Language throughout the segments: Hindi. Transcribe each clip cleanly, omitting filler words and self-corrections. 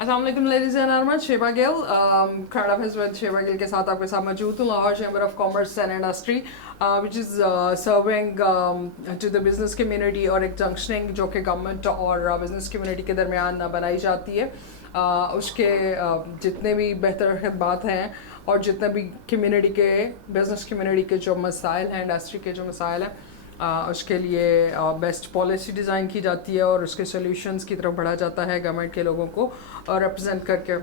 अस्सलाम वालेकुम ladies and gentleman, Sheba Gill current affairs with Sheba Gill के साथ आपके साथ मौजूद हूँ। Lahore chamber of commerce and industry which is serving to the business community और एक जंक्शनिंग जो कि गवर्नमेंट और बिजनेस कम्युनिटी के दरमियान बनाई जाती है। उसके जितने भी बेहतर खदमात हैं और जितने भी कम्युनिटी के बिजनेस कम्युनिटी के जो मसाइल हैं, इंडस्ट्री के जो मसाइल हैं, उसके लिए बेस्ट पॉलिसी डिज़ाइन की जाती है और उसके सॉल्यूशंस की तरफ बढ़ा जाता है गवर्नमेंट के लोगों को रिप्रेजेंट करके।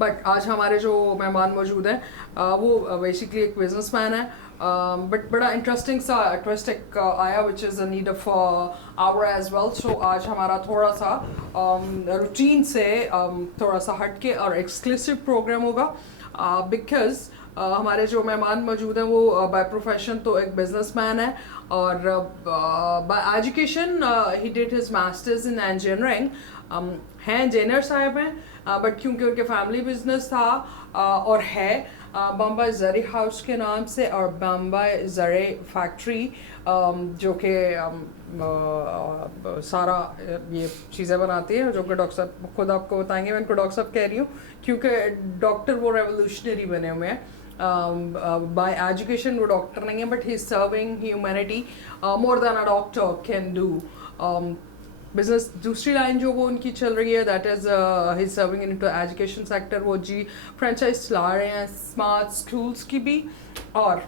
बट आज हमारे जो मेहमान मौजूद हैं वो बेसिकली एक बिजनेसमैन है, बट बड़ा इंटरेस्टिंग सा ट्विस्ट एक आया which is a need of hour as well. So आज हमारा थोड़ा सा रूटीन से थोड़ा सा हटके और एक्सक्लूसिव प्रोग्राम होगा बिकॉज हमारे जो मेहमान मौजूद हैं वो बाय प्रोफेशन तो एक बिजनेसमैन है और bye education he did his masters in engineering. हैं इंजीनियर साहब हैं, बट क्योंकि उनके फैमिली बिजनेस था और है बम्बई ज़री हाउस के नाम से और बम्बई ज़री फैक्ट्री जो कि सारा ये चीज़ें बनाती है जो कि डॉक्टर साहब खुद आपको बताएंगे। मैं इनको डॉक्टर साहब कह रही हूँ क्योंकि डॉक्टर वो रेवोल्यूशनरी बने हुए हैं। बाय एजुकेशन वो डॉक्टर नहीं है, but he is serving humanity more than a doctor can do. Business दूसरी लाइन जो वो उनकी चल रही है that is he serving into education sector. वो जी फ्रेंचाइज चला रहे हैं स्मार्ट स्कूल्स की भी, और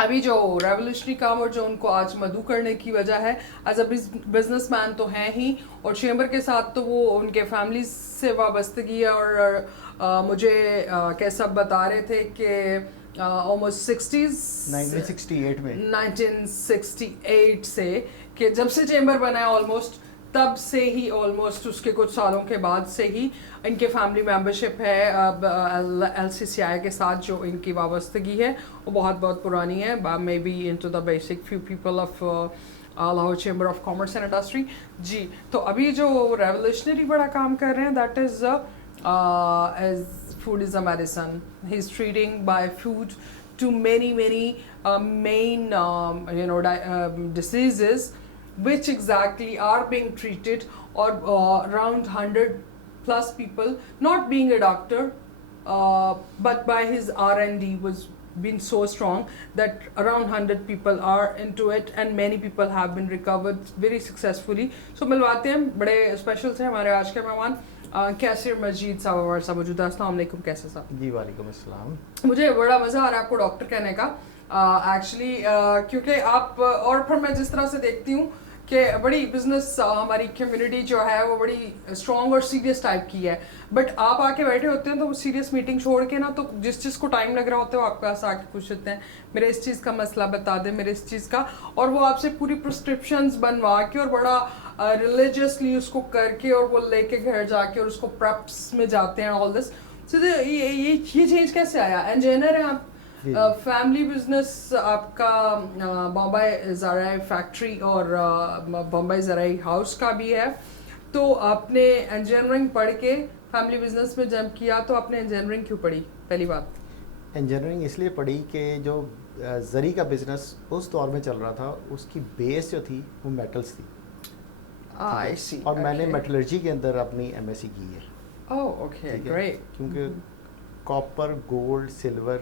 अभी जो रेवोल्यूशनरी काम और जो उनको आज मदू करने की वजह है एज अ बिजनेसमैन तो हैं ही, और चेंबर के साथ तो वो उनके फैमिली से वाबस्तगी है। और मुझे कैसा बता रहे थे कि ऑलमोस्ट 1968 में 1968 से कि जब से चेंबर बना है ऑलमोस्ट तब से ही ऑलमोस्ट उसके कुछ सालों के बाद से ही इनके फैमिली मेंबरशिप है LCCI के साथ। जो इनकी वाबस्तगी है वो बहुत बहुत पुरानी है, maybe into the basic few people of Lahore chamber of commerce and industry ji. तो अभी जो रेवोल्यूशनरी बड़ा काम कर रहे हैं that is as food is a medicine. He is treating by food to many main diseases which exactly are being treated, or around 100 plus people, not being a doctor, but by his R&D was been so strong that around 100 people are into it and many people have been recovered very successfully. So मिलवाते हैं बड़े स्पेशल से हमारे आज के मेहमान कैसिर मजीद साहब हमारे साथ मौजूद है। अस्सलाम वालेकुम, कैसे साहब? जी वालेकुम अस्सलाम। मुझे बड़ा मज़ा आ रहा है आपको डॉक्टर कहने का एक्चुअली क्योंकि आप और फिर मैं जिस तरह से देखती हूँ कि बड़ी बिजनेस हमारी कम्युनिटी जो है वो बड़ी स्ट्रॉन्ग और सीरियस टाइप की है, बट आप आके बैठे होते हैं तो वो सीरियस मीटिंग छोड़ के ना तो जिस को टाइम लग रहा होता है वो आपके पास आके पूछते हैं मेरे इस चीज़ का मसला बता दें, मेरे इस चीज़ का, और वो आपसे पूरी प्रिस्क्रिप्शंस बनवा के और बड़ा रिलीजियसली उसको करके और वो लेके घर जाके और उसको प्रेप्स में जाते हैं ऑल दिस। सो ये चेंज कैसे आया? इंजीनियर हैं आप, फैमिली बिजनेस आपका बम्बई ज़राई फैक्ट्री और बम्बई ज़राई हाउस का भी है, तो आपने इंजीनियरिंग पढ़ के फैमिली बिजनेस में जंप किया, तो आपने इंजीनियरिंग क्यों पढ़ी? पहली बात इंजीनियरिंग इसलिए पढ़ी कि जो जरी का बिजनेस उस दौर में चल रहा था उसकी बेस जो थी वो मेटल्स थी। आई सी। और मैंने मेटलर्जी के अंदर अपनी MSc की है। Oh okay great. क्योंकि कॉपर गोल्ड सिल्वर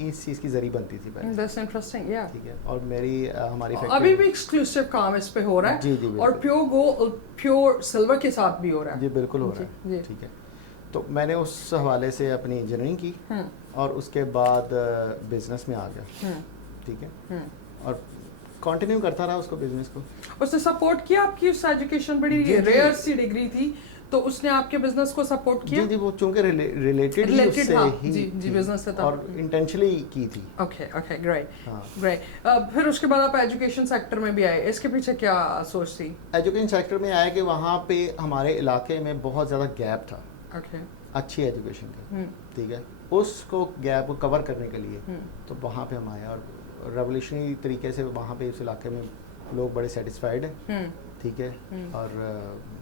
इस चीज़ की जरी बनती थी पहले। दैट्स इंटरेस्टिंग या। ठीक है, और मेरी हमारी अभी भी एक्सक्लूसिव काम इस पे हो रहा है। जी जी, और प्योर सिल्वर के साथ भी हो रहा है। जी बिल्कुल हो रहा है। ठीक है, तो मैंने उस हवाले से अपनी इंजीनियरिंग की और उसके बाद बिजनेस में आ गया। ठीक है, और कंटिन्यू करता रहा उसको, बिजनेस को। उसने सपोर्ट किया आपकी उस एजुकेशन? बड़ी रेयर सी डिग्री थी तो उसने आपके बिजनेस को सपोर्ट किया? जी जी, वो चूंकि रिलेटेड ही उससे ही जी जी बिजनेस से था और इंटेंशनली की थी। Okay okay great great. फिर उसके बाद आप एजुकेशन सेक्टर में भी आए, इसके पीछे क्या सोच थी? एजुकेशन सेक्टर में आया कि वहाँ पे हमारे इलाके में बहुत ज़्यादा गैप था अच्छी एजुकेशन का। ठीक है, उसको गैप को कवर करने के लिए तो वहाँ पे हम आए और रेवोल्यूशनरी तरीके से वहाँ पे उस इलाके में लोग बड़े सेटिस्फाइड हैं। ठीक है, और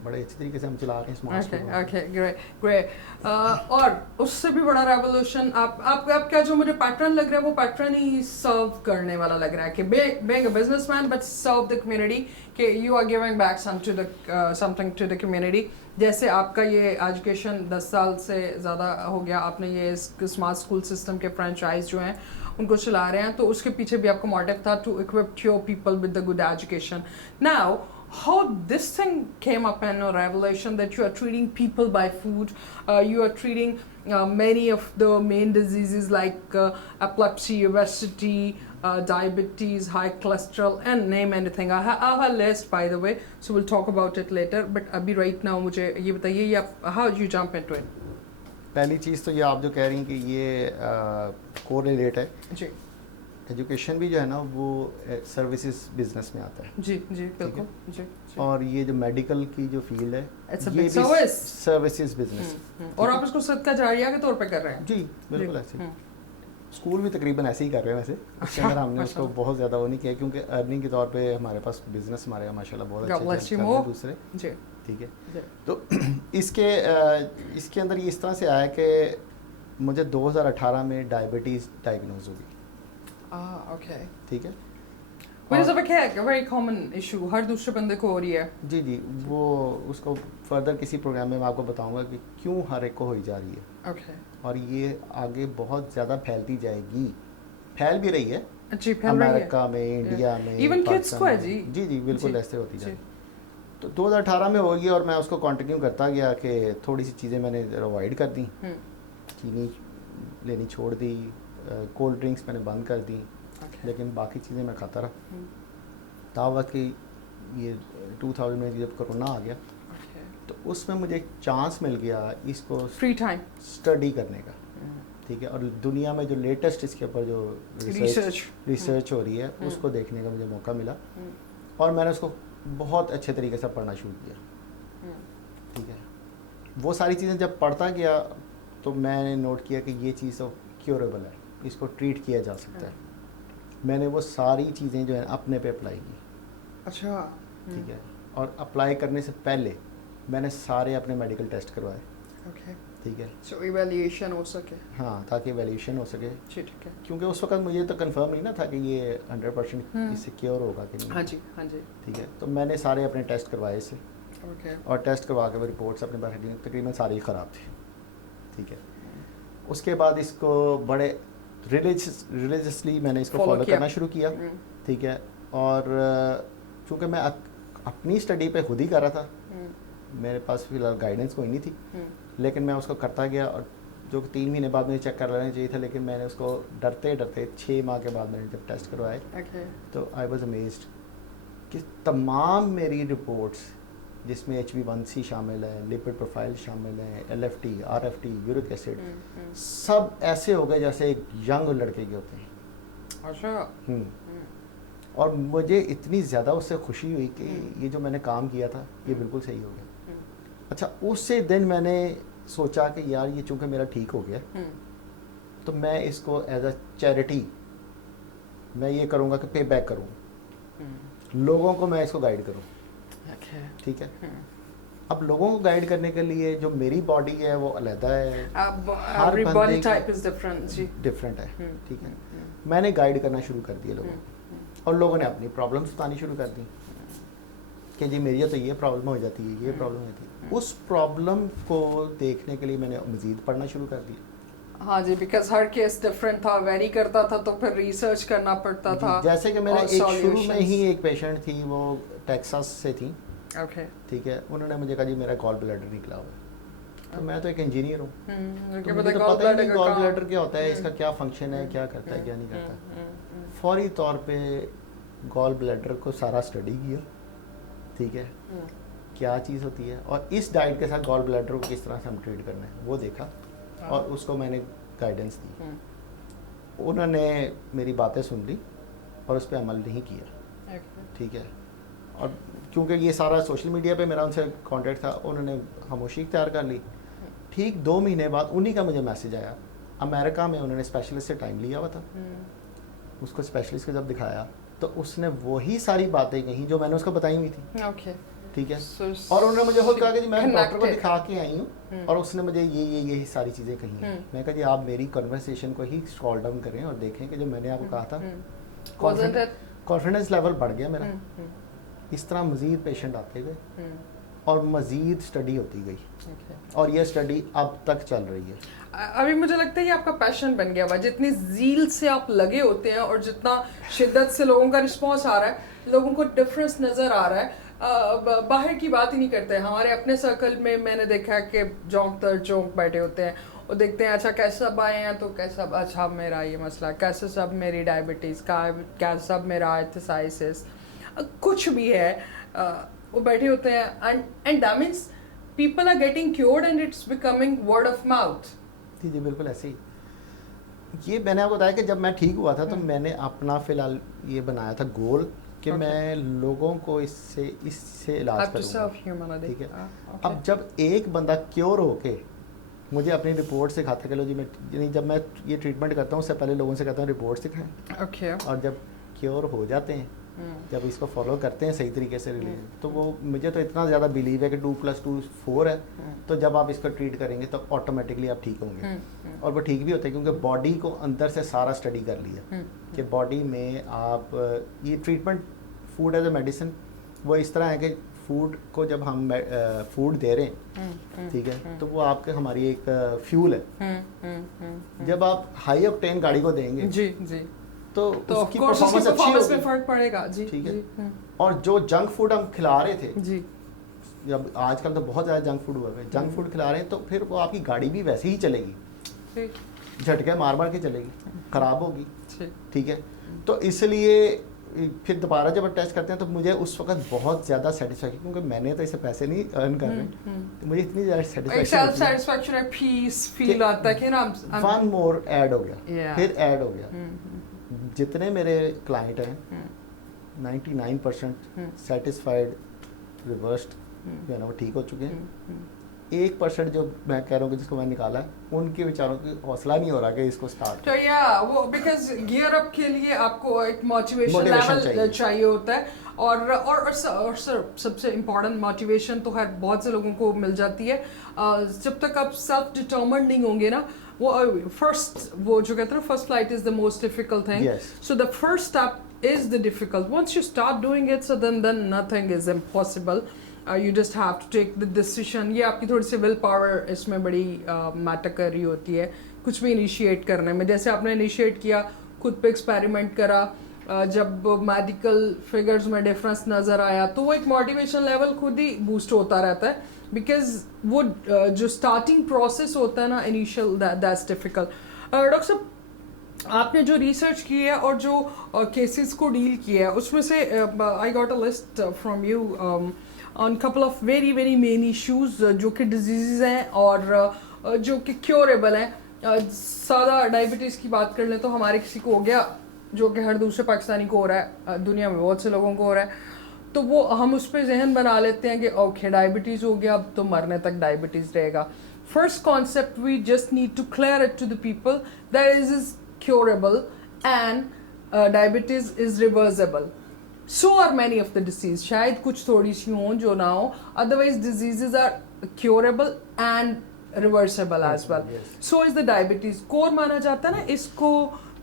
बड़े अच्छी तरीके से हम चला रहे हैं smart okay school. Okay great great. और उससे भी बड़ा रेवोल्यूशन आपका जो मुझे पैटर्न लग रहा है वो पैटर्न ही सर्व करने वाला लग रहा है कि being a businessman but serve the community, कि you are giving back something to the community। जैसे आपका ये एजुकेशन 10 साल से ज़्यादा हो गया, आपने ये स्मार्ट स्कूल सिस्टम के फ्रेंचाइज जो हैं उनको चला रहे हैं, तो उसके पीछे भी आपका मोटिव था to equip your people with the good education. Now how this thing came up in a revelation that you are treating people by food, you are treating many of the main diseases like epilepsy, obesity, diabetes, high cholesterol, and name anything. I have a list, by the way, so we'll talk about it later, but abhi right now मुझे ये बताइए ये how you jump into it? पहली चीज़ तो ये आप जो कह रही हैं कि ये कोरिलेट है, जी एजुकेशन भी जो है ना वो सर्विसेज बिजनेस में आता है, जी जी बिल्कुल जी। और ये जो मेडिकल की जो फील्ड है It's a ये big भी service. Services business. और आप इसको सदका जारिया के तौर पे कर रहे हैं? जी बिल्कुल ऐसे ही। हम्म। स्कूल भी तकरीबन ऐसे ही कर रहे हैं वैसे, उसके अंदर हमने उसको बहुत ज़्यादा वो नहीं किया क्योंकि अर्निंग के तौर पे हमारे पास बिजनेस हमारे यहाँ माशाल्लाह बहुत God bless अच्छे you चल रहे हैं more. दूसरे, जी ठीक है। जी तो इसके अंदर ये इस तरह से आया कि मुझे 2018 में डायबिटीज़ डायग्नोज हो गई, ओके। ठीक है। Which is a very common issue, हर दूसरे बंदे को हो रही है। जी जी, वो उसको फर्दर किसी प्रोग्राम में मैं आपको बताऊंगा कि क्यों हर एक को हो जा रही है, ओके और ये आगे बहुत ज़्यादा फैलती जाएगी, फैल भी रही है जी फैल रही है। अमेरिका में, इंडिया में, Even kids पाकिस्तान को है में। जी। जी जी बिल्कुल जी, ऐसे होती जी। जाए। तो 2018 में होगी और मैं उसको कंटिन्यू करता गया कि थोड़ी सी चीज़ें मैंने अवॉइड कर दी, चीनी लेनी छोड़ दी, कोल्ड ड्रिंक्स मैंने बंद कर दी, ओके लेकिन बाकी चीज़ें मैं खाता रहा। तावत कि ये 2000 में जब कोरोना आ गया तो उसमें मुझे एक चांस मिल गया इसको फ्री टाइम स्टडी करने का, ठीक है, और दुनिया में जो लेटेस्ट इसके ऊपर जो रिसर्च हो रही है उसको देखने का मुझे मौका मिला, और मैंने उसको बहुत अच्छे तरीके से पढ़ना शुरू किया, ठीक है। वो सारी चीज़ें जब पढ़ता गया तो मैंने नोट किया कि ये चीज़ तो क्योरेबल है, इसको ट्रीट किया जा सकता है। मैंने वो सारी चीज़ें जो है अपने पे अप्लाई की, अच्छा ठीक है, और अप्लाई करने से पहले मैंने सारे अपने मेडिकल टेस्ट करवाए, ओके ठीक है, सो इवैल्यूएशन हो सके। हाँ, ताकि वैल्यूएशन हो सके, जी ठीक है। क्योंकि उस वक्त मुझे तो कंफर्म नहीं ना था कि ये 100% इससे क्योर होगा कि नहीं। हाँ जी हाँ जी ठीक है, तो मैंने सारे अपने टेस्ट करवाए इससे, ओके और टेस्ट करवा के रिपोर्ट्स अपने पास तकरीबन सारी ख़राब थी, ठीक है। उसके बाद इसको बड़े रिलीजियसली मैंने इसको Follow फॉलो किया। करना शुरू किया, ठीक है, और चूँकि मैं अपनी स्टडी पे खुद ही कर रहा था, मेरे पास फिलहाल गाइडेंस कोई नहीं थी, लेकिन मैं उसको करता गया, और जो 3 महीने बाद मुझे चेक कर लेना चाहिए था, लेकिन मैंने उसको डरते डरते 6 माह के बाद मैंने जब टेस्ट करवाए ओके तो आई वॉज अमेज्ड कि तमाम मेरी रिपोर्ट्स जिसमें HbA1c शामिल है, लिपिड प्रोफाइल शामिल है, LFT, RFT, यूरिक एसिड, सब ऐसे हो गए जैसे एक यंग लड़के के होते हैं। अच्छा और मुझे इतनी ज़्यादा उससे खुशी हुई कि ये जो मैंने काम किया था ये बिल्कुल सही हो गया। अच्छा, उससे दिन मैंने सोचा कि यार ये चूँकि मेरा ठीक हो गया तो मैं इसको एज अ चैरिटी मैं ये करूँगा कि पे बैक करूँ, लोगों को मैं इसको गाइड करूँ, ठीक है। अब लोगों को गाइड करने के लिए जो मेरी बॉडी है वो अलग है, हर एवरी बंदे बॉडी की टाइप इज डिफरेंट जी डिफरेंट है, ठीक है। मैंने गाइड करना शुरू कर दिया लोगों को, और लोगों ने अपनी प्रॉब्लम्स बतानी शुरू कर दी कि जी मेरी तो ये प्रॉब्लम हो जाती है, ये प्रॉब्लम होती है। उस प्रॉब्लम को देखने के लिए मैंने मज़ीद पढ़ना शुरू कर दिया। हाँ जी, बिकॉज हर केस डिफरेंट था, वेरी करता था, तो फिर रिसर्च करना पड़ता था। जैसे कि मेरे और एक शुरू में solutions। ही एक पेशेंट थी, वो टेक्सास से थी, ओके ठीक है। उन्होंने मुझे कहा जी मेरा गॉल ब्लैडर निकला हुआ है, तो मैं तो एक इंजीनियर हूँ, तो मुझे तो पता ही नहीं गॉल ब्लैडर क्या होता है, इसका क्या फंक्शन है, क्या करता है, क्या नहीं करता। फौरी तौर पे गॉल ब्लैडर को सारा स्टडी किया, ठीक है, क्या चीज़ होती है, और इस डाइट के साथ गॉल ब्लैडर को किस तरह से हम ट्रीट करना है वो देखा, और उसको मैंने गाइडेंस दी। उन्होंने मेरी बातें सुन ली और उस पर अमल नहीं किया, ठीक है। और क्योंकि ये सारा सोशल मीडिया पे मेरा उनसे कांटेक्ट था, उन्होंने खामोशी इख्तियार कर ली। ठीक 2 महीने बाद उन्हीं का मुझे मैसेज आया, अमेरिका में उन्होंने स्पेशलिस्ट से टाइम लिया हुआ था, उसको स्पेशलिस्ट को जब दिखाया तो उसने वही सारी बातें कही जो मैंने उसको बताई हुई थी। ओके ठीक है। So, और उन्होंने मुझे खुद कहा कि जी मैं डॉक्टर को connected. दिखा के आई हूँ और उसने मुझे ये सारी चीज़ें कही हैं। मैं कहा जी आप मेरी कन्वर्सेशन को ही स्क्रॉल डाउन करें और देखें कि जो मैंने आपको कहा था Wasn't it? कॉन्फिडेंस लेवल बढ़ गया मेरा। इस तरह मज़ीद पेशेंट आते गए और मज़ीद स्टडी होती गई Okay. और ये स्टडी अब तक चल रही है। अभी मुझे लगता है ये आपका पैशन बन गया हुआ, जितनी ज़ील से आप लगे होते हैं और जितना शिद्दत से लोगों का रिस्पॉन्स आ रहा है, लोगों को डिफरेंस नज़र आ रहा है। बाहर की बात ही नहीं करते हैं। हमारे अपने सर्कल में मैंने देखा है कि जोंक तर जोंक बैठे होते हैं और देखते हैं अच्छा कैसे सब आए हैं तो कैसा अच्छा मेरा ये मसला, कैसे सब मेरी डायबिटीज़ का, क्या सब मेरा आर्थराइटिस, कुछ भी है, वो बैठे होते हैं and that means people are getting cured and it's becoming word of mouth. जी जी बिल्कुल ऐसे ही। ये मैंने आपको बताया कि जब मैं ठीक हुआ था तो मैंने अपना फ़िलहाल ये बनाया था गोल कि मैं लोगों को इससे इलाज करूँगा, ठीक है। अब जब एक बंदा क्योर होके मुझे अपनी रिपोर्ट से खाता कि लो जी मैं यानी जब मैं ये ट्रीटमेंट करता हूँ उससे पहले लोगों से कहता हूँ रिपोर्ट सिखाएं। Okay. और जब क्योर हो जाते हैं जब इसको फॉलो करते हैं सही तरीके से तो वो मुझे तो इतना ज़्यादा बिलीव है कि 2+2 4 है। तो जब आप इसको ट्रीट करेंगे तो ऑटोमेटिकली आप ठीक होंगे और वो ठीक भी होता है क्योंकि बॉडी को अंदर से सारा स्टडी कर लिया कि बॉडी में आप ये treatment food as a medicine वो इस तरह है कि फूड को जब हम फूड दे रहे हैं ठीक है तो वो आपके हमारी एक फ्यूल है। जब आप हाई ऑक्टेन गाड़ी को देंगे जी जी तो उसकी परफॉर्मेंस अच्छी में फर्क पड़ेगा जी, ठीक है। जी, और जो जंक फूड हम खिला रहे थे जी, जब आजकल तो बहुत ज़्यादा जंक फूड हुआ है, जंक फूड खिला रहे हैं तो फिर वो आपकी गाड़ी भी वैसे ही चलेगी, झटके मार मार के चलेगी, खराब होगी, ठीक है। तो इसलिए फिर दोबारा जब टेस्ट करते हैं तो मुझे उस वक्त बहुत ज़्यादा सेटिस्फैक्शन, क्योंकि मैंने तो इससे पैसे नहीं अर्न कर रहे तो मुझे इतनी ज़्यादा सेटिस्फैक्शन है, पीस फील आता है कि ना वन मोर ऐड हो गया, फिर ऐड हो गया। जितने मेरे क्लाइंट हैं 99% सेटिस्फाइड रिवर्स्ड जो है ना वो ठीक हो चुके हैं। 1% जो मैं कह रहा हूँ कि जिसको मैं निकाला है उनके विचारों की हौसला नहीं हो रहा कि इसको स्टार्ट तो या वो बिकॉज गियर अप के लिए आपको एक मोटिवेशन लेवल चाहिए होता है और सर सबसे इम्पोर्टेंट मोटिवेशन तो खैर बहुत से लोगों को मिल जाती है जब तक आप सेल्फ डिटर्मिन्ड नहीं होंगे ना। वो वो जो कहते हैं first flight is the most difficult thing, so the first step is the difficult, once you start doing it so then nothing is impossible, you just have to take the decision. ये आपकी थोड़ी सी विल पावर इसमें बड़ी मैटर कर रही होती है कुछ भी इनिशिएट करने में। जैसे आपने इनिशिएट किया, खुद पे एक्सपेरिमेंट करा, जब मेडिकल फिगर्स में डिफरेंस नज़र आया तो वो एक मोटिवेशन लेवल खुद ही बूस्ट होता रहता है, बिकॉज वो जो स्टार्टिंग प्रोसेस होता है ना इनिशियल दैट्स डिफिकल्ट। डॉक्टर साहब आपने जो रिसर्च की है और जो केसेस को डील किया है उसमें से I got a list from you on couple of very main issues जो कि डिजीज़ हैं और जो कि क्योरेबल हैं। सादा डायबिटीज़ की बात कर लें तो हमारे किसी को हो गया जो कि हर दूसरे पाकिस्तानी को हो रहा है, दुनिया में बहुत से लोगों को हो रहा है, तो वो हम उस पर जहन बना लेते हैं कि ओके डायबिटीज़ हो गया अब तो मरने तक डायबिटीज़ रहेगा। First concept we just need to clear it to the people that is curable and diabetes is reversible. So are many of the disease. शायद कुछ थोड़ी सी हों जो ना हो, otherwise diseases are curable and reversible as well. Yes. So is the diabetes. core माना जाता है ना इसको,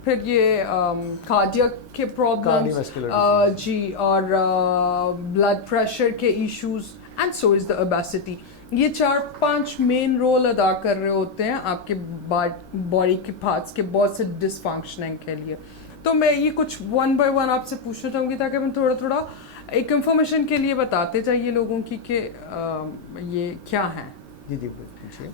फिर ये कार्डियक के प्रॉब्लम्स जी और ब्लड प्रेशर के issues and so is the obesity. ये 4-5 मेन रोल अदा कर रहे होते हैं आपके बॉडी के पार्ट्स के बहुत से डिसफंक्शनिंग के लिए। तो मैं ये कुछ वन बाय वन आपसे पूछना चाहूँगी ताकि हम थोड़ा थोड़ा एक इंफॉर्मेशन के लिए बताते जाइए लोगों की कि ये क्या है। जी जी पूछिए।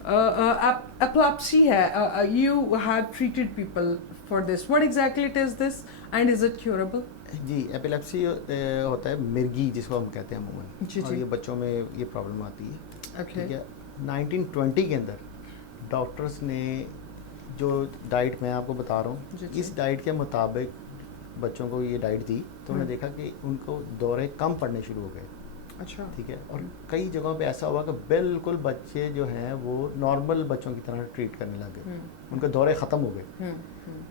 एपिलेप्सी है, you have treated people for this, what exactly it is this and is it curable? जी एपिलेप्सी होता है मिर्गी जिसको हम कहते हैं अमूमन, और ये बच्चों में ये प्रॉब्लम आती है। ठीक है। 1920 के अंदर डॉक्टर्स ने जो डाइट मैं आपको बता रहा हूँ इस डाइट के मुताबिक बच्चों को ये डाइट दी तो उन्होंने देखा कि उनको दौरे कम पड़ने शुरू हो गए। अच्छा ठीक है। और कई जगहों पे ऐसा हुआ कि बिल्कुल बच्चे जो हैं वो नॉर्मल बच्चों की तरह ट्रीट करने लगे, उनके दौरे ख़त्म हो गए।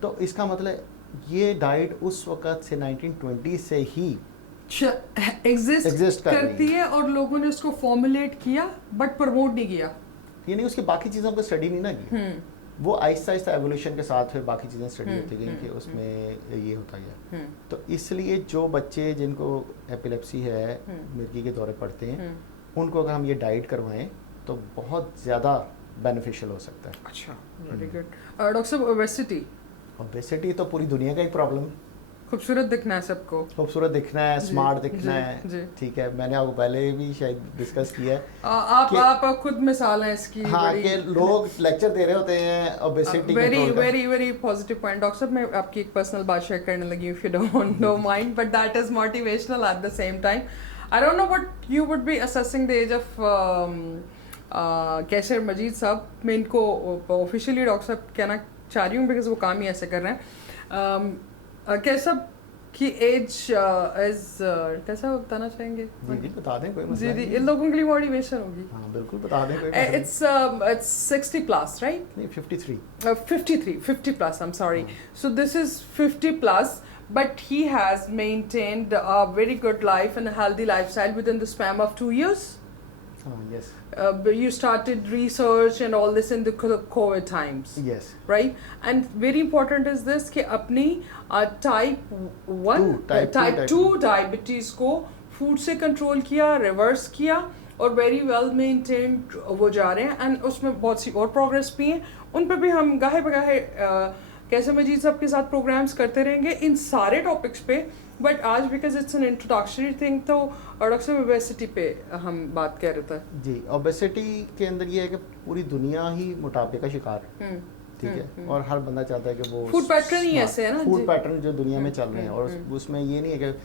तो इसका मतलब ये डाइट उस वक़्त से 1920 से ही एग्जिस्ट Exist कर रही करती है और लोगों ने उसको फॉर्मुलेट किया बट प्रमोट नहीं किया। यानी उसकी बाकी चीज़ों को स्टडी नहीं ना की, वो आहिस्ता आहिस्ता एवोल्यूशन के साथ फिर बाकी चीज़ें स्टडी होती गई कि उसमें ये होता गया। तो इसलिए जो बच्चे जिनको एपिलेप्सी है, मिर्गी के दौरे पड़ते हैं, उनको अगर हम ये डाइट करवाएं तो बहुत ज़्यादा बेनिफिशियल हो सकता है। अच्छा, वेरी गुड। डॉक्टर साहब, ओबेसिटी, ओबेसिटी तो पूरी दुनिया का एक प्रॉब्लम है। खूबसूरत दिखना है सबको, खूबसूरत दिखना है, जी, स्मार्ट दिखना जी, है, ठीक है। मैंने आपको पहले भी शायद डिस्कस किया है आप खुद मिसाल हैं इसकी। हाँ, कि लोग लेक्चर दे रहे होते हैं ओबेसिटी वेरी कंट्रोल का। Very very positive point. Doctor साहब, मैं आपकी एक पर्सनल बात शेयर करने लगी, if you don't mind, but that is motivational at the same time. I don't know what you would be assessing the age of Qaiser Majeed साहब। मैं इनको ऑफिशियली डॉक्टर साहब कहना चाह रही हूँ बिकॉज वो काम ही ऐसे कर रहे हैं। कैसर की एज इज कैसा बताना चाहेंगे? जी जी बता दें, कोई जी मसला जी, नहीं। इन लोगों के लिए मोटिवेशन होगी। हाँ बिल्कुल बता दें, कोई मसला It's 60 plus, right? नहीं। 53 50 plus, I'm sorry. So this is 50 plus, but he has maintained a very good life and a healthy lifestyle within the span of 2 years. हाँ, yes You started research and all this in the COVID times, yes right? And very important is this कि अपनी type 1 type 2 diabetes को food से control किया, reverse किया और very well maintained वो जा रहे हैं। and उसमें बहुत सी और progress भी हैं, उन पे भी हम गाहे बगाहे कैसे मजीद साहब के साथ प्रोग्राम्स करते रहेंगे इन सारे टॉपिक्स पे। बट आज because it's an introductory thing, तो डॉक्टर साहब ओबेसिटी पे हम बात कर रहे थे। जी, ओबेसिटी के अंदर ये है कि पूरी दुनिया ही मोटापे का शिकार है, ठीक है। और हर बंदा चाहता है कि वो फूड पैटर्न ही ऐसे है ना, फूड पैटर्न जो दुनिया में चल रहे हैं, और उसमें ये नहीं है कि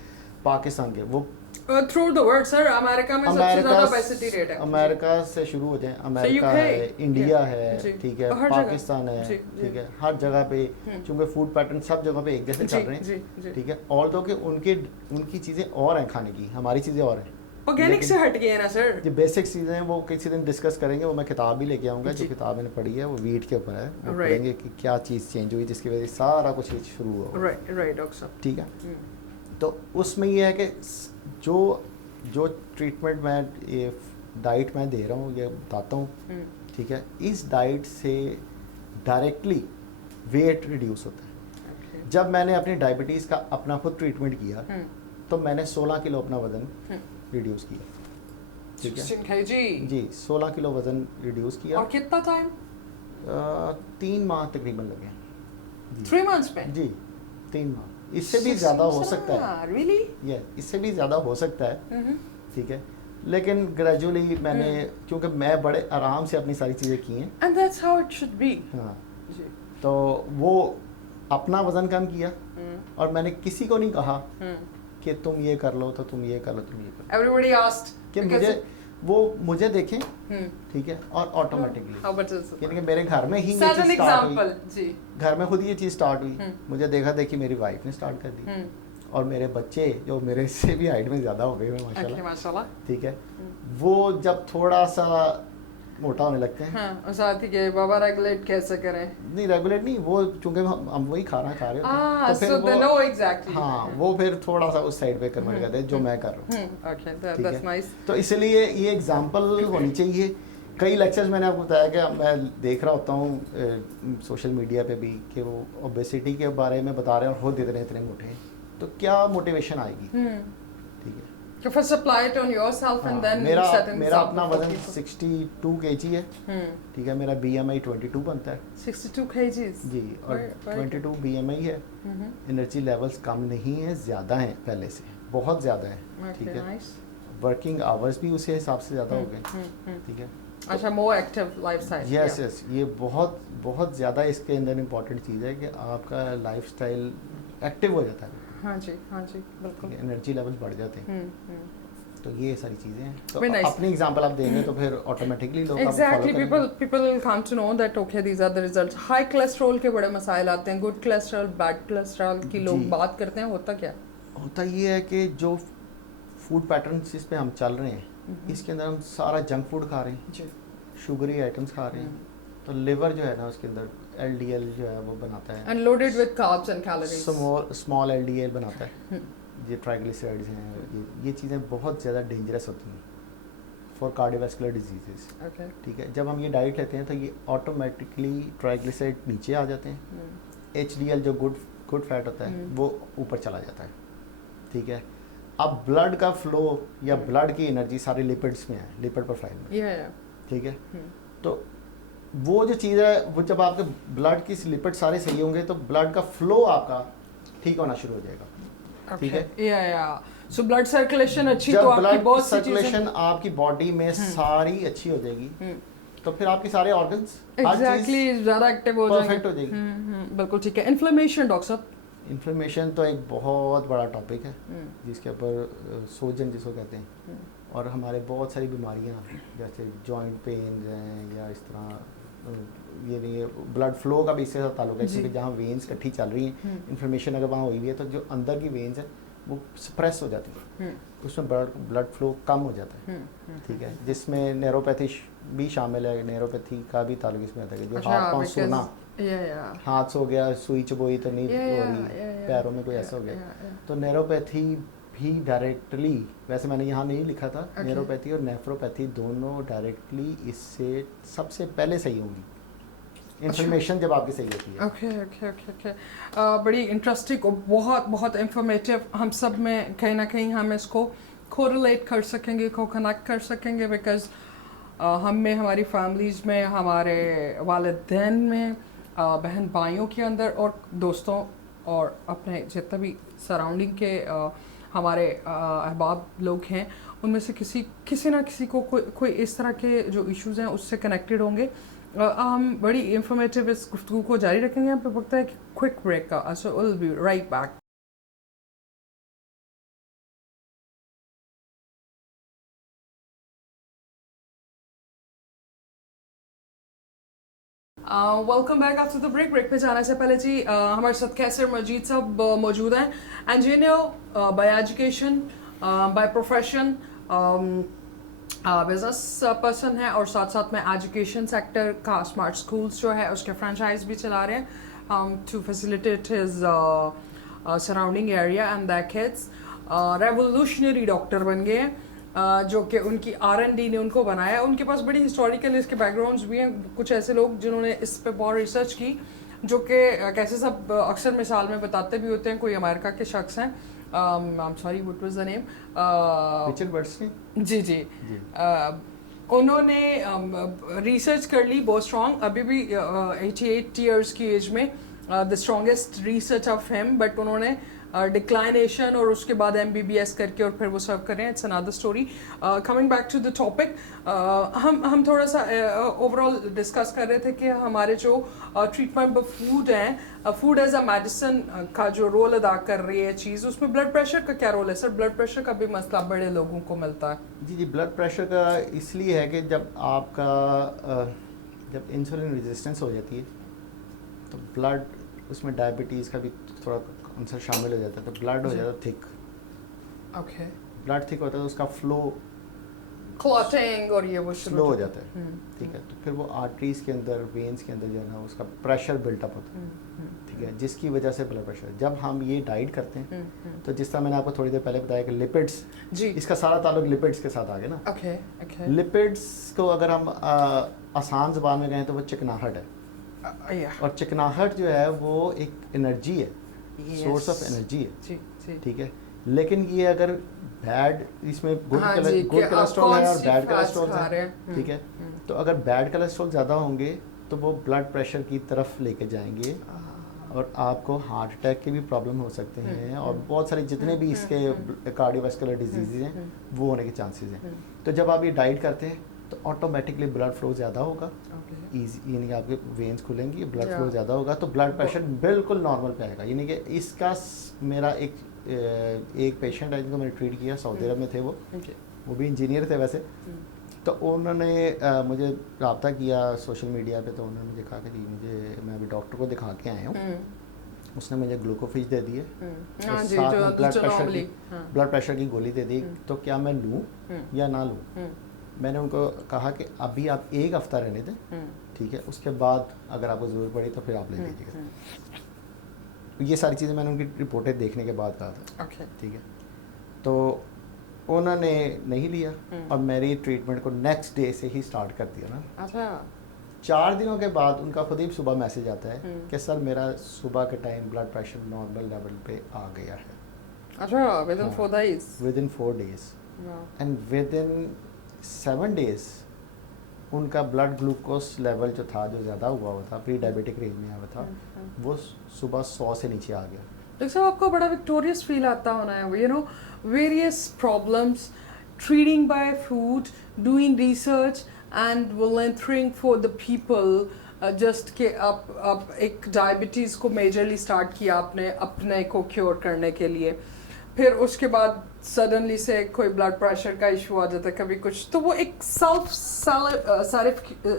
पाकिस्तान के, वो through the world sir, America में सबसे ज्यादा ओबेसिटी रेट है। अमेरिका से शुरू हो जाए, अमेरिका है, इंडिया है, ठीक है, पाकिस्तान है, ठीक है, हर जगह पे क्योंकि फूड पैटर्न सब जगह पे एक जैसे चल रहे हैं, ठीक है। और तो कि उनकी चीज़ें और हैं खाने की, हमारी चीज़ें और हैं, ऑर्गेनिक से हट गए हैं ना सर। जो बेसिक चीज़ें हैं वो किसी दिन डिस्कस करेंगे। वो मैं किताब भी लेके आऊँगा, जो किताब मैंने पढ़ी है वो वीट के ऊपर है, वो पढ़ेंगे कि क्या चीज़ चेंज हुई जिसकी वजह से सारा कुछ शुरू हुआ। राइट डॉक्टर साहब, ठीक है। तो उसमें ये है कि जो ट्रीटमेंट मैं ये डाइट मैं दे रहा हूँ, ये बताता हूँ, ठीक है, इस डाइट से डायरेक्टली वेट रिड्यूस होता है। जब मैंने अपनी डायबिटीज़ का अपना खुद ट्रीटमेंट किया तो मैंने 16 किलो अपना वज़न रिड्यूस किया, ठीक है 16 kg जी, 16 किलो वज़न रिड्यूस किया। और कितना टाइम? 3 माह तकरीबन लगे। 3 months में? जी, 3 माह, इससे भी ज़्यादा हो सकता है। Really? इससे भी ज़्यादा हो सकता है, ठीक है। लेकिन ग्रेजुअली मैंने, क्योंकि मैं बड़े आराम से अपनी सारी चीज़ें की हैं, And that's how it should be. हाँ, जी। तो वो अपना वज़न कम किया और मैंने किसी को नहीं कहा कि तुम ये कर लो, तो तुम ये कर लो, तुम ये कर लो। Everybody asked कि मुझे देखें, ठीक है, और automatically how much is it? यानी कि मेरे घर में ही ये Set an cheese start example, हुई, जी। घर में खुद ये चीज़ स्टार्ट हुई, मुझे देखा देखी मेरी वाइफ ने स्टार्ट कर दी, और मेरे बच्चे जो मेरे से भी हाइट में ज़्यादा हो गए हैं Okay, माशाल्लाह। ठीक है, वो जब थोड़ा सा मोटा होने लगते हैं, हाँ, और साथ ही के बाबा रेगुलेट कैसे करें? नहीं रेगुलेट नहीं, वो चूंकि हम वही खाना खा रहे होते हैं, तो so they know exactly. हाँ, वो फिर थोड़ा सा उस साइड पे कन्वर्ट करते हैं जो मैं कर रहा हूँ। Okay, ठीक that's है? nice. तो इसलिए ये एग्जांपल होनी चाहिए। कई लेक्चर्स मैंने आपको बताया कि मैं देख रहा होता हूँ सोशल मीडिया पे भी कि वो ओबेसिटी के बारे में बता रहे हैं और खुद इतने मोटे हैं, तो क्या मोटिवेशन आएगी, ठीक है। So first apply it on yourself and then मेरा set an मेरा example अपना for वजन people. 62 kg है, ठीक है, मेरा BMI 22 बनता है 62 kgs. जी, और 22 BMI है। एनर्जी लेवल्स कम नहीं है, ज़्यादा हैं पहले से, बहुत ज़्यादा है, ठीक है। वर्किंग आवर्स भी उसी हिसाब से ज़्यादा हो गए, ठीक है। अच्छा, more active lifestyle. Yes yes, ये बहुत बहुत ज़्यादा इसके अंदर इम्पॉर्टेंट चीज़ है कि आपका लाइफस्टाइल एक्टिव हो जाता है, हाँ जी, बिल्कुल। एनर्जी लेवल्स बढ़ जाते हैं, तो ये सारी चीज़ें हैं। तो Very nice. अपनी एग्जांपल आप देंगे तो फिर ऑटोमेटिकली लोग Exactly, people will come to know that okay, these are the results. High cholesterol के बड़े मसाइल आते हैं, good cholesterol, bad cholesterol की लोग बात करते हैं, होता क्या? होता ये है कि जो फूड पैटर्न जिस पे हम चल रहे हैं, इसके अंदर हम सारा जंक फूड खा रहे हैं, शुगरी आइटम्स खा रहे हैं, तो लिवर जो है ना उसके अंदर LDL जो है वो बनाता है, And loaded with carbs and calories. Small LDL बनाता है, ये ट्राइग्लिसराइड्स हैं, ये चीज़ें बहुत ज़्यादा डेंजरस होती हैं फॉर कार्डियोवास्कुलर डिजीजेस। ओके। ठीक है, जब हम ये डाइट लेते हैं तो ये ऑटोमेटिकली ट्राइग्लिसराइड नीचे आ जाते हैं, HDL जो गुड फैट होता है वो ऊपर चला जाता है। ठीक है, अब ब्लड का फ्लो या ब्लड की एनर्जी सारी लिपिड्स में है, लिपिड प्रोफाइल में। ठीक है, तो वो जो चीज़ है वो जब आपके ब्लड की लिपिड सारे सही होंगे तो ब्लड का फ्लो आपका ठीक होना शुरू हो जाएगा। ठीक है, सो ब्लड सर्कुलेशन अच्छी जब तो आपकी ब्लड बहुत सी सर्कुलेशन आपकी बॉडी में सारी अच्छी हो जाएगी तो फिर आपके सारे ऑर्गन्स एग्जैक्टली ज़्यादा एक्टिव हो जाएंगे, परफेक्ट हो जाएगी। बिल्कुल ठीक है। इन्फ्लेमेशन डॉक्टर साहब, इन्फ्लेमेशन तो एक बहुत बड़ा टॉपिक है जिसके ऊपर सोजन जिसको कहते हैं, और हमारे बहुत सारी बीमारियां जैसे जॉइंट पेन हैं या इस तरह ये नहीं है, ब्लड फ्लो का भी इससे साथ ताल्लुक है क्योंकि जहाँ वेन्स इकट्ठी चल रही हैं, इन्फ्लेमेशन अगर वहाँ हुई हुई है तो जो अंदर की वेन्स है वो सप्रेस हो जाती है, उसमें ब्लड फ्लो कम हो जाता है। ठीक है, जिसमें नैरोपैथी भी शामिल है, नैरोपैथी का भी ताल्लुक इसमें आता है कि जो हाथ पाँव सोना, हाथ सो गया, सुई चबोई तो नहीं हो रही, पैरों में कोई ऐसा हो गया, तो नैरोपैथी भी डायरेक्टली, वैसे मैंने यहाँ नहीं लिखा था, नैरोपैथी और नेफ्रोपैथी दोनों डायरेक्टली इससे सबसे पहले सही होंगी इन्फॉर्मेशन जब आपकी सही होती है। ओके। बड़ी इंटरेस्टिंग और बहुत बहुत इंफॉर्मेटिव, हम सब में कहीं ना कहीं हम इसको कोरिलेट कर सकेंगे, को कनेक्ट कर सकेंगे, बिकॉज हम में, हमारी फैमिलीज़ में, हमारे वालिदैन में, बहन भाइयों के अंदर और दोस्तों और अपने जितने भी सराउंडिंग के हमारे अहबाब लोग हैं उनमें से किसी ना किसी को कोई इस तरह के जो इश्यूज़ हैं उससे कनेक्टेड होंगे। हम बड़ी इंफॉर्मेटिव इस गुफ्तगू को जारी रखेंगे। यहाँ पे वक्त है कि क्विक ब्रेक का, so will be right back. Welcome back after the break. पे जाने से पहले जी हमारे साथ कैसर मजीद साहब मौजूद हैं, engineer by education, by profession, business person है और साथ साथ में एजुकेशन सेक्टर का स्मार्ट स्कूल्स जो है उसके फ्रेंचाइज भी चला रहे हैं to facilitate his surrounding area and that kids. Revolutionary doctor बन गए हैं जो कि उनकी R&D ने उनको बनाया। उनके पास बड़ी हिस्टोरिकल इसके बैकग्राउंड्स भी हैं, कुछ ऐसे लोग जिन्होंने इस पे बहुत रिसर्च की जो कि कैसे सब अक्सर मिसाल में बताते भी होते हैं। कोई अमेरिका के शख्स हैं, I am sorry what was the name, Richard Bernstein ji उन्होंने रिसर्च कर ली बहुत स्ट्रॉन्ग, अभी भी 88 ईयर्स की एज में the strongest research of him, but उन्होंने डिक्लाइनेशन और उसके बाद MBBS करके और फिर वो सर्व कर रहे हैं। It's another story. Coming back to the topic, हम थोड़ा सा ओवरऑल डिस्कस कर रहे थे कि हमारे जो ट्रीटमेंट फूड हैं, फूड एज अ मेडिसिन का जो रोल अदा कर रही है चीज़, उसमें ब्लड प्रेशर का क्या रोल है? सर, ब्लड प्रेशर का भी मसला बड़े लोगों को मिलता है। जी, ब्लड प्रेशर का इसलिए है कि जब आपका जब इंसुलिन रेजिस्टेंस हो जाती है तो ब्लड, उसमें डायबिटीज़ का भी थोड़ा आंसर शामिल हो जाता है, तो ब्लड हो जाता है थिक। ओके, ब्लड थिक होता है तो उसका फ्लो, क्लॉटिंग और ये वो स्लो हो जाता है। ठीक है, तो फिर वो आर्टरीज के अंदर, वेन्स के अंदर जो है ना उसका प्रेशर बिल्टअप होता है। ठीक है, जिसकी वजह से ब्लड प्रेशर, जब हम ये डाइट करते हैं तो जिस तरह मैंने आपको थोड़ी देर पहले बताया कि लिपिड्स, जी, इसका सारा ताल्लुक लिपिड्स के साथ आ गया ना। ओके। लिपिड्स को अगर हम आसान ज़बान में कहें तो वो चिकनाहट है, और चिकनाहट जो है वो एक एनर्जी है, सोर्स ऑफ एनर्जी है। ठीक है, लेकिन ये अगर बैड, इसमें गुड कोलेस्ट्रॉल है और बैड कोलेस्ट्रॉल है। ठीक है, तो अगर बैड कोलेस्ट्रॉल ज़्यादा होंगे तो वो ब्लड प्रेशर की तरफ लेके जाएंगे और आपको हार्ट अटैक के भी प्रॉब्लम हो सकते हैं और बहुत सारे जितने भी इसके कार्डियोवास्कुलर डिजीज़ हैं वो होने के चांसेस हैं। तो जब आप ये डाइट करते हैं तो ऑटोमेटिकली ब्लड फ्लो ज़्यादा होगा, ईजी, यानी कि आपके वेन्स खुलेंगी, ब्लड फ्लो ज़्यादा होगा तो ब्लड प्रेशर बिल्कुल नॉर्मल पे आएगा। यानी कि इसका मेरा एक पेशेंट है जिनको मैंने ट्रीट किया, सऊदी अरब में थे वो भी इंजीनियर थे वैसे, तो उन्होंने मुझे रब्ता किया सोशल मीडिया पे, तो उन्होंने मुझे कहा कि जी मैं अभी डॉक्टर को दिखा के आया हूँ। उसने मुझे ग्लूकोफेज दे दिए और साथ में ब्लड प्रेशर की गोली दे दी, तो क्या मैं लूँ या ना लूँ? मैंने उनको कहा कि अभी आप 1 हफ्ता रहने दें, ठीक है, उसके बाद अगर आपको ज़रूरत पड़ी तो फिर आप ले लीजिएगा। ये सारी चीज़ें मैंने उनकी रिपोर्टें देखने के बाद कहा था, ओके ठीक है। तो उन्होंने नहीं लिया और मेरी ट्रीटमेंट को नेक्स्ट डे से ही स्टार्ट कर दिया ना। अच्छा 4 दिनों के बाद उनका खुद ही सुबह मैसेज आता है कि सर मेरा सुबह के time blood pressure normal level पे आ गया है, अच्छा विद इन हाँ। 4 days with in 4 days and with in 7 days उनका ब्लड ग्लूकोज लेवल जो था, जो ज़्यादा हुआ था, प्री डायबिटिक रेंज में आया था, वो सुबह 100 से नीचे आ गया। डॉक्टर साहब आपको बड़ा विक्टोरियस फील आता होना है, you know various problems, treating by food, doing research and volunteering for the people, just के आप एक डायबिटीज़ को मेजरली स्टार्ट किया आपने अपने को क्योर करने के लिए, फिर उसके बाद सडनली से कोई ब्लड प्रेशर का इशू आ जाता है कभी कुछ, तो वो एक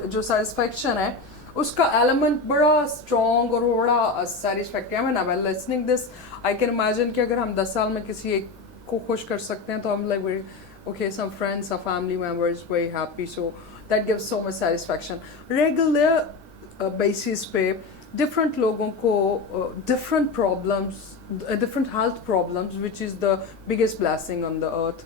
जो सेटिस्फेक्शन है उसका एलिमेंट बड़ा स्ट्रॉन्ग और बड़ा सेटिस्फैक्टरी है। I am listening this, I can imagine कि अगर हम 10 साल में किसी एक को खुश कर सकते हैं तो हम like okay some friends some family members very happy, so that gives so much satisfaction. Regular basis पे डिफरेंट लोगों को different problems, different health problems which is the biggest blessing on the earth,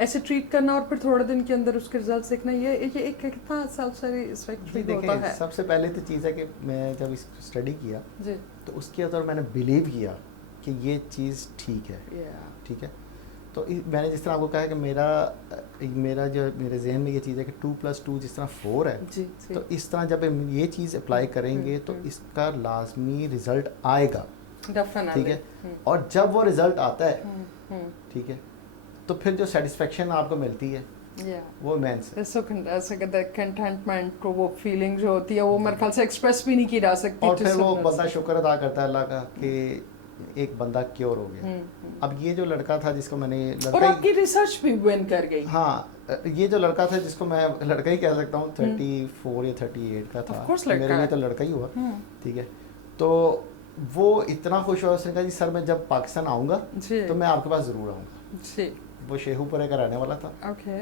ऐसे ट्रीट करना और फिर थोड़े दिन के अंदर उसके रिजल्ट्स देखना, ये एक कितना सेल्फ सेटिस्फैक्टरी होता है। सबसे पहले तो चीज़ है कि मैं जब इस स्टडी किया जी तो उसके अंदर मैंने बिलीव किया कि ये चीज़ ठीक है, ठीक है। तो मैंने जिस तरह आपको कहा कि मेरा जो मेरे जहन में ये चीज़ है कि 2+2 जिस तरह 4 है, जी तो इस तरह जब हम ये चीज़ अप्लाई करेंगे तो इसका लाजमी रिज़ल्ट आएगा, ठीक है। और जब वो रिज़ल्ट आता है, ठीक है, तो फिर जो सेटिस्फेक्शन आपको मिलती है वो इमेंस है। कंटेंटमेंट को, वो फीलिंग जो होती है वो मेरे ख्याल से एक्सप्रेस भी नहीं की जा सकती। और फिर वो बंदा शुक्र अदा करता है अल्लाह का कि एक बंदा क्योर हो गया। अब ये जो लड़का था जिसको मैंने और आपकी रिसर्च भी विन कर गई। हाँ, ये जो लड़का था जिसको मैं लड़का ही कह सकता हूँ, 34 या 38 का था, मेरे लिए तो लड़का ही हुआ, ठीक है। तो वो इतना खुश हुआ, उसने कहा जी सर मैं जब पाकिस्तान आऊँगा तो मैं आपके पास ज़रूर आऊँगा जी। वो शेखुपुरे का रहने वाला था, ओके।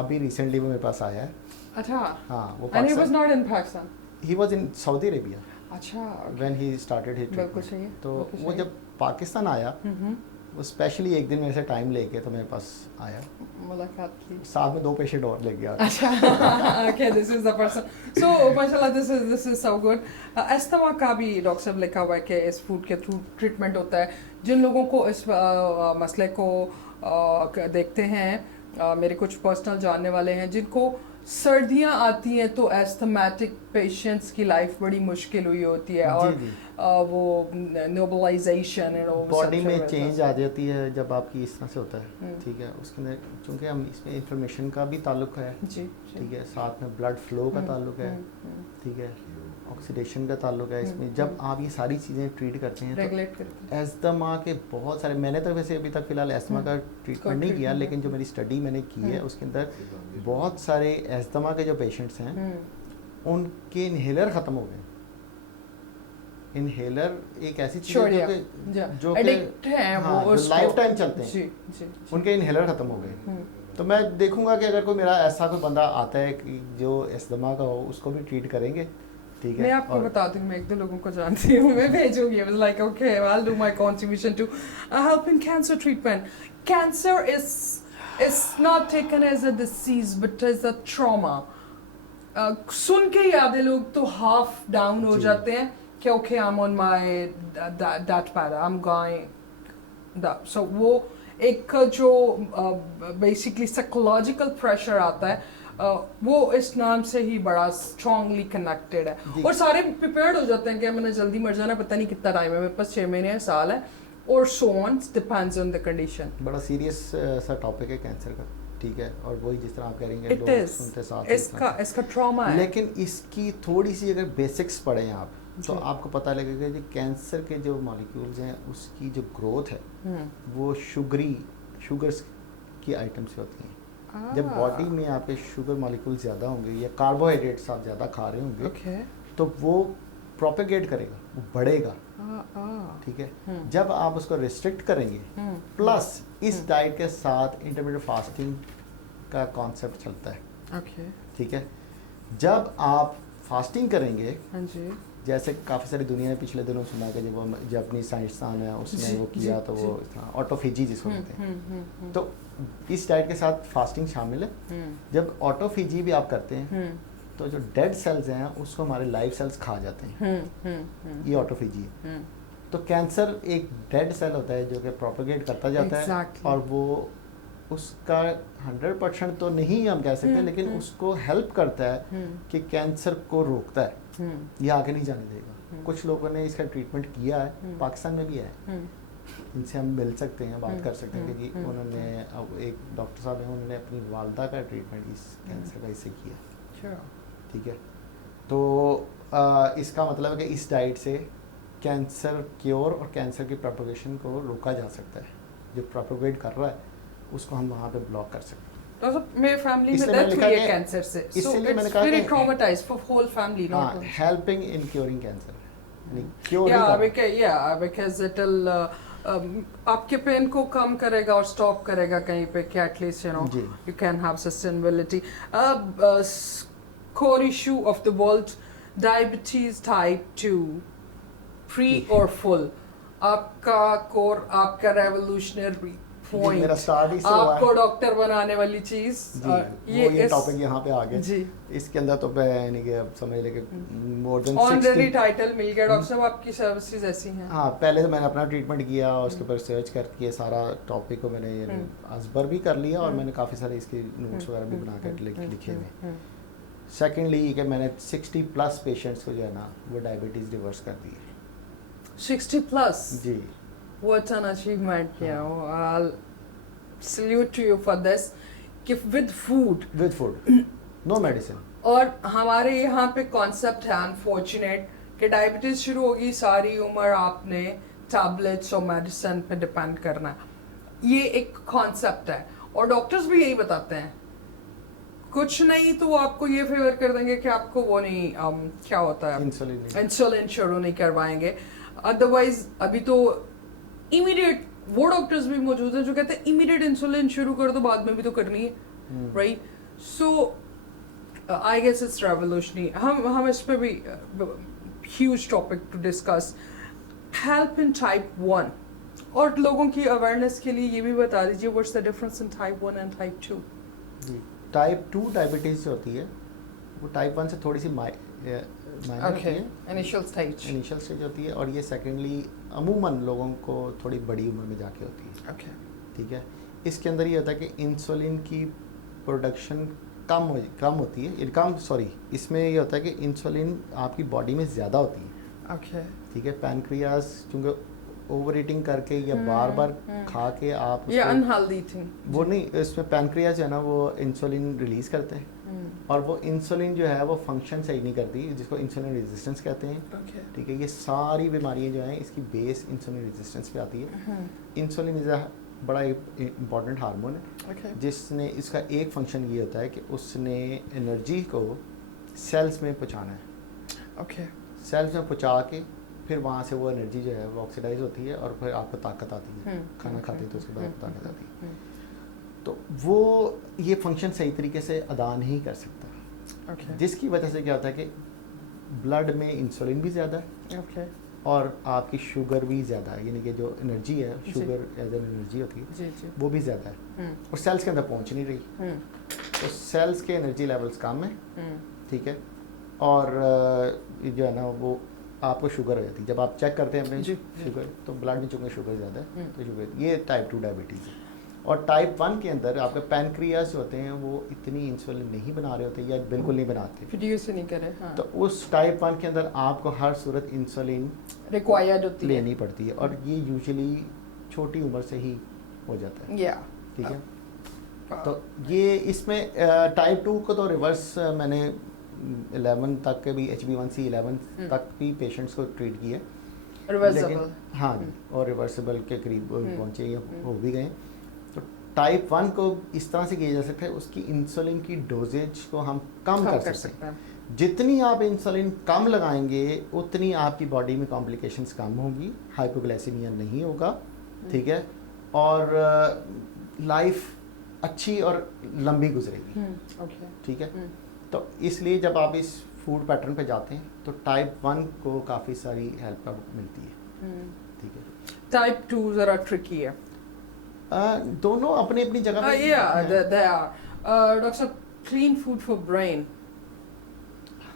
अभी रिसेंटली वो मेरे पास आया है। अच्छा हाँ, वो and he was not in Pakistan, he was in Saudi Arabia, अच्छा, when he started his treatment। तो वो जब पाकिस्तान आया वो स्पेशली एक दिन मेरे से टाइम लेके तो मेरे पास आया, मुलाकात की, साथ में 2 पेशेंट और ले गया। अच्छा okay, this is the person, so माशाल्लाह this is so good। Asthma का भी डॉक्टर साहब लिखा हुआ है कि इस फूड के थ्रू ट्रीटमेंट होता है। जिन लोगों को इस मसले को देखते हैं, मेरे कुछ पर्सनल जानने वाले हैं जिनको सर्दियाँ आती हैं तो एस्थमेटिक पेशेंट्स की लाइफ बड़ी मुश्किल हुई होती है, और वो नोबलाइजेशन बॉडी में चेंज आ जाती है जब आपकी इस तरह से होता है, ठीक है। उसके अंदर चूँकि हम इसमें इन्फ्लेमेशन का भी ताल्लुक है जी, ठीक है, साथ में ब्लड फ्लो का ताल्लुक है, ठीक है, ऑक्सीडेशन का ताल्लुक है इसमें। जब आप ये सारी चीज़ें ट्रीट करते हैं तो एस्थमा के बहुत सारे, मैंने तो वैसे अभी तक फ़िलहाल एस्थमा का ट्रीटमेंट नहीं किया, लेकिन जो मेरी स्टडी मैंने की है उसके अंदर बहुत सारे एस्थमा के जो पेशेंट्स हैं उनके इनहेलर ख़त्म हो गए। इनहेलर एक ऐसी चीज़ है जो लाइफ टाइम चलते हैं, उनके इनहेलर ख़त्म हो गए। तो मैं देखूंगा कि अगर कोई मेरा ऐसा कोई बंदा आता है कि जो एस्थमा का हो, उसको भी ट्रीट करेंगे, ठीक है। मैं आपको बता दूं, मैं 1-2 लोगों को जानती हूँ, मैं भेजूंगी। I was like, okay, I'll do my contribution to help in cancer treatment. Cancer is not taken as a disease but as a trauma. सुन के ही आधे लोग तो half down हो जाते हैं कि okay, I'm on my that path, I'm going that. So वो एक जो basically psychological pressure आता है, वो इस नाम से ही बड़ा स्ट्रांगली कनेक्टेड है, और सारे प्रिपेयर्ड हो जाते हैं कि मैंने जल्दी मर जाना, पता नहीं कितना टाइम है मेरे पास, 6 महीने है, साल है, और so on, depends on the condition. बड़ा सीरियस सा टॉपिक है कैंसर का, ठीक है, और वही जिस तरह आप कह रही हैं लोग सुनते साथ इसका ट्रॉमा है। लेकिन इसकी थोड़ी सी अगर बेसिक्स पढ़ें आप तो आपको पता लगेगा कि कैंसर के जो मॉलिक्यूल्स हैं उसकी जो ग्रोथ है वो शुगर्स की आइटम से होती हैं। जब बॉडी में आपके शुगर मॉलिक्यूल ज़्यादा होंगे या कार्बोहाइड्रेट्स आप ज़्यादा खा रहे होंगे, तो वो प्रोपेगेट करेगा, वो बढ़ेगा, ठीक है। जब आप उसको रिस्ट्रिक्ट करेंगे, प्लस इस डाइट के साथ इंटरमीडिएट फास्टिंग का कॉन्सेप्ट चलता है, ठीक है। जब आप फास्टिंग करेंगे जैसे काफ़ी सारी दुनिया ने पिछले दिनों सुना कि जब वो जापानी साइंसदान है उसने वो किया तो वो ऑटोफेजी जिसको कहते हैं, तो इस डाइट के साथ फास्टिंग शामिल है। जब ऑटोफेजी भी आप करते हैं तो जो डेड सेल्स हैं उसको हमारे लाइव सेल्स खा जाते हैं, ये ऑटोफेजी है। तो कैंसर एक डेड सेल होता है जो कि प्रोपेगेट करता जाता है, और वो उसका 100% तो नहीं हम कह सकते, लेकिन उसको हेल्प करता है कि कैंसर को रोकता है, ये आगे नहीं जाने देगा। कुछ लोगों ने इसका ट्रीटमेंट किया है, पाकिस्तान में भी है, इनसे हम मिल सकते हैं, बात कर सकते हैं कि उन्होंने, अब एक डॉक्टर साहब हैं, उन्होंने अपनी वालदा का ट्रीटमेंट इस कैंसर का इससे किया, ठीक है। तो इसका मतलब है कि इस डाइट से कैंसर क्योर और कैंसर की प्रोपगेशन को रोका जा सकता है। जो प्रोपगेट कर रहा है उसको हम वहाँ पे ब्लॉक कर सकते हैं। तो मेरे फैमिली में डेथ हुई है कैंसर से, so it's very traumatized for whole family, not helping in curing cancer, cure because it will आपके पेन को कम करेगा और स्टॉप करेगा कहीं पे कि at least you can have sustainability. Core issue of the world, diabetes type 2, free और फुल, आपका कोर, आपका रेवोल्यूशनरी पॉइंट, आपको डॉक्टर बनाने वाली चीज, ये टॉपिक यहाँ पे आ गया जी। इसके अंदर तो यानी कि अब समझ लेके मोर देन 60 ऑनरेडी टाइटल मिल गया। डॉक्टर साहब आपकी सर्विसेज ऐसी हैं? हाँ, पहले तो मैंने अपना ट्रीटमेट किया और उसके ऊपर रिसर्च करके सारा टॉपिक को मैंने अजबर भी कर लिया, और मैंने काफ़ी सारे इसके नोट्स वगैरह भी बना कर लिखे हुए। सेकेंडली कि मैंने 60+ पेशेंट्स को जो है ना वो डायबिटीज़ रिवर्स कर दी है। 60+ जी, what an achievement, you know. I'll salute to you for this. कि with food, no medicine. और हमारे यहाँ पे कॉन्सेप्ट है अनफॉर्चुनेट कि डायबिटीज शुरू होगी, सारी उम्र आपने टैबलेट्स और मेडिसिन पे डिपेंड करना है। ये एक कॉन्सेप्ट है, और डॉक्टर्स भी यही बताते हैं। कुछ नहीं तो वो आपको ये फेवर कर देंगे कि आपको वो नहीं क्या होता है, इंसुलिन शुरू नहीं करवाएंगे। अदरवाइज अभी तो इमीडिएट वो डॉक्टर्स भी मौजूद हैं जो कहते हैं इमीडिएट इंसुलिन शुरू कर दो, बाद में भी तो करनी है, right? So I guess it's revolutionary. हम इस पे भी huge topic to discuss. Help in type 1, और लोगों की अवेयरनेस के लिए ये भी बता दीजिए what's the difference in type 1 and type 2? Type 2 diabetes होती है वो टाइप 1 से थोड़ी सी इनिशियल स्टेज होती है, और ये सेकेंडली अमूमन लोगों को थोड़ी बड़ी उम्र में जाके होती है, ठीक है। इसके अंदर ये होता है कि इंसुलिन की प्रोडक्शन कम होती है, इसमें ये होता है कि इंसुलिन आपकी बॉडी में ज़्यादा होती है, ठीक है। पैनक्रियाज चूँकि ओवर ईटिंग करके या बार बार खा के आप ये अनहेल्दी थिंग, वो नहीं, इसमें पैनक्रियाज है ना वो इंसुलिन रिलीज करते हैं, और वो इंसुलिन जो है वो फंक्शन सही नहीं करती, जिसको इंसुलिन रेजिस्टेंस कहते हैं, ठीक है। ये सारी बीमारियां जो हैं इसकी बेस इंसुलिन रेजिस्टेंस पे आती है। इंसुलिन इज़ बड़ा इम्पॉर्टेंट हार्मोन है, जिसने इसका एक फंक्शन ये होता है कि उसने एनर्जी को सेल्स में पहुँचाना है, सेल्स में पहुँचा के फिर वहाँ से वो एनर्जी जो है वो ऑक्सीडाइज होती है और फिर आपको ताकत आती है, खाना खाते हैं तो उसके बाद ताकत आती है। तो वो ये फंक्शन सही तरीके से अदा नहीं कर सकता, जिसकी वजह से क्या होता है कि ब्लड में इंसुलिन भी ज़्यादा है, और आपकी शुगर भी ज़्यादा है, यानी कि जो एनर्जी है, शुगर एज एन एनर्जी होती है, वो भी ज़्यादा है, और सेल्स के अंदर पहुँच नहीं रही। तो सेल्स के एनर्जी लेवल्स कम है, ठीक है, और जो है ना वो आपको शुगर हो जाती है। जब आप चेक करते हैं अपने शुगर, तो ब्लड में चूँकि शुगर ज़्यादा है, तो शुगर, ये टाइप 2 डायबिटीज़ है। और टाइप 1 के अंदर आपके पैनक्रियाज होते हैं वो इतनी इंसुलिन नहीं बना रहे होते या बिल्कुल नहीं बनाते, प्रोड्यूस नहीं करे, हाँ। तो उस टाइप 1 के अंदर आपको हर सूरत इंसुलिन रिक्वायर्ड होती है, लेनी पड़ती है, और ये यूजुअली छोटी उम्र से ही हो जाता है, ठीक है। तो ये इसमें टाइप 2 को तो रिवर्स मैंने 11 तक के भी HbA1c 11 तक भी पेशेंट्स को ट्रीट किए, रिवर्सिबल, हाँ, और रिवर्सिबल के करीब पहुँचे या हो भी गए। तो टाइप 1 को इस तरह से किया जा सकता है, उसकी इंसुलिन की डोजेज को हम कम कर सकते हैं। जितनी आप इंसुलिन कम लगाएंगे उतनी आपकी बॉडी में कॉम्प्लिकेशंस कम होगी, हाइपोग्लाइसीमिया नहीं होगा, ठीक है, और लाइफ अच्छी और लंबी गुजरेगी, ठीक है। तो इसलिए जब आप इस फूड पैटर्न पे जाते हैं तो टाइप 1 को काफ़ी सारी हेल्प मिलती है, ठीक है। टाइप 2 ज़रा ट्रिकी है। दोनों अपनी अपनी जगह पे हैं। they are. डॉक्टर साहब, क्लीन फूड फॉर ब्रेन।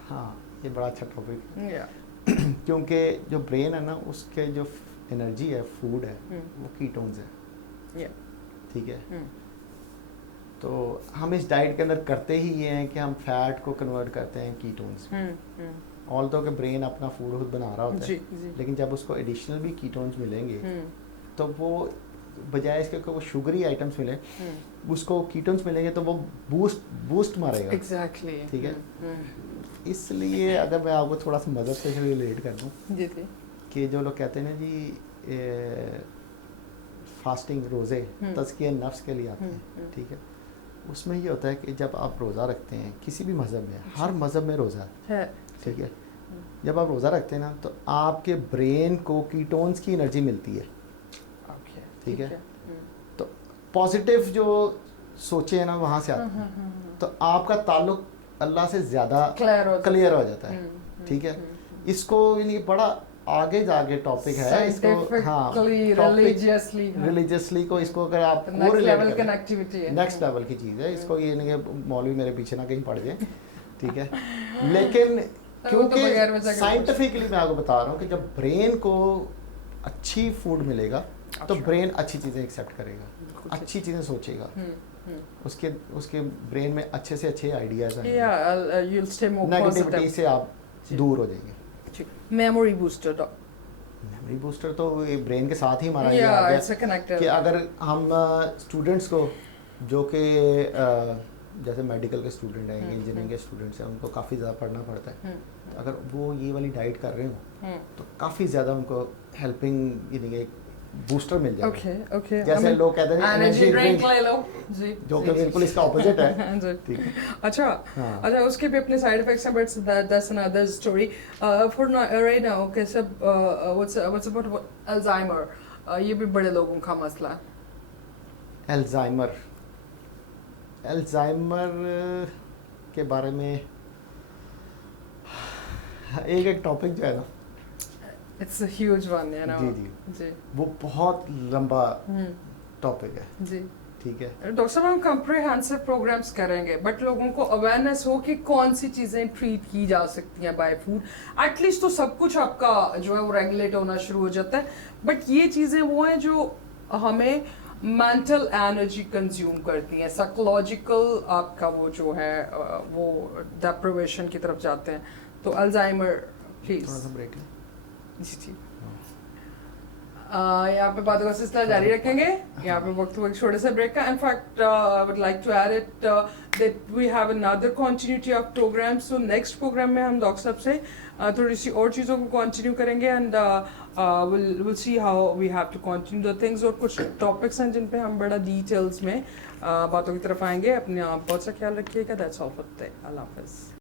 हाँ, ये बड़ा अच्छा टॉपिक है। या क्योंकि जो ब्रेन है ना, उसके जो एनर्जी है, फूड है, वो कीटोन्स है, या ठीक है। तो हम इस डाइट के अंदर करते ही ये हैं कि हम फैट को कन्वर्ट करते हैं कीटोन्स में। ऑल्दो कि ब्रेन अपना फूड खुद बना रहा होता है, जी। लेकिन जब उसको एडिशनल भी कीटोन्स मिलेंगे तो वो बजाय इसके कि वो शुगरी आइटम्स मिले, उसको कीटोन्स मिलेंगे तो वो बूस्ट मारेगा। एग्जैक्टली, ठीक है। इसलिए अगर मैं आपको थोड़ा सा मदद से रिलेट कर दूँ जी कि जो लोग कहते हैं ना जी फास्टिंग, रोज़े तज़किया नफ्स के लिए आते हैं, ठीक है। उसमें ये होता है कि जब आप रोज़ा रखते हैं किसी भी मज़हब में, हर मज़हब में रोज़ा है, ठीक है। जब आप रोज़ा रखते हैं ना तो आपके ब्रेन को कीटोन्स की एनर्जी मिलती है, ठीक है। तो पॉजिटिव जो सोचे है ना वहाँ से आते हैं, तो आपका ताल्लुक अल्लाह से ज़्यादा क्लियर हो जाता है, ठीक है। इसको यानी बड़ा आगे जाके टॉपिक है, इसको हाँ रिलीजियसली को इसको अगर आप नेक्स्ट लेवल की चीज़ है, इसको ये नहीं कि मौलवी मेरे पीछे ना कहीं पड़ जाए, ठीक है। लेकिन क्योंकि साइंटिफिकली मैं आपको बता रहा हूँ कि जब ब्रेन को अच्छी फूड मिलेगा तो ब्रेन अच्छी चीज़ें एक्सेप्ट करेगा, अच्छी चीज़ें सोचेगा, उसके ब्रेन में अच्छे से अच्छे आइडियाज आएंगे, नेगेटिविटी से आप दूर हो जाएंगे। मेमोरी बूस्टर तो ये ब्रेन के साथ ही हमारा ये आ गया कि अगर हम स्टूडेंट्स को जो कि जैसे मेडिकल के स्टूडेंट हैं, इंजीनियरिंग के स्टूडेंट्स हैं, उनको काफ़ी ज़्यादा पढ़ना पड़ता है, तो अगर वो ये वाली डाइट कर रहे हो तो काफ़ी ज़्यादा उनको हेल्पिंग यानी बूस्टर मिल जाएगा। ओके जैसे लोग कहते हैं एनर्जी ड्रिंक ले लो जी, जो कि बिल्कुल इसका ऑपोजिट है, ठीक है। अच्छा, उसके भी अपने साइड इफेक्ट्स हैं, but that's another story. For right now, okay सब व्हाट्स अबाउट अल्जाइमर? ये भी बड़े लोगों का मसला है। अल्जाइमर के बारे में एक टॉपिक जो है ना, it's a huge one, you know. जी, वो बहुत लंबा टॉपिक है जी, ठीक है। डॉक्टर साहब, हम कम्प्रिहेंसिव प्रोग्राम्स करेंगे, बट लोगों को अवेयरनेस हो कि कौन सी चीज़ें ट्रीट की जा सकती हैं बाय फूड। एटलीस्ट तो सब कुछ आपका जो है वो रेगुलेट होना शुरू हो जाता है, बट ये चीज़ें वो हैं जो हमें मेंटल एनर्जी कंज्यूम करती हैं, साइकोलॉजिकल आपका वो जो है वो डिप्रेवेशन की तरफ जाते हैं। तो अल्जाइमर प्लीज थोड़ा सा ब्रेक जी। यहाँ पे बातों का सिलसिला जारी रखेंगे, यहाँ पे वक्त हुआ छोटे से ब्रेक का। In fact I would like to add it that we have another continuity of programs. So next program में हम डॉक्टर साहब से थोड़ी सी और चीज़ों को कंटिन्यू करेंगे, and will see how we have to continue the things. और कुछ टॉपिक्स हैं जिन पे हम बड़ा डिटेल्स में बातों की तरफ आएंगे। अपने आप बहुत सा ख्याल रखिएगा। That's all for today. अल्लाह हाफिज़।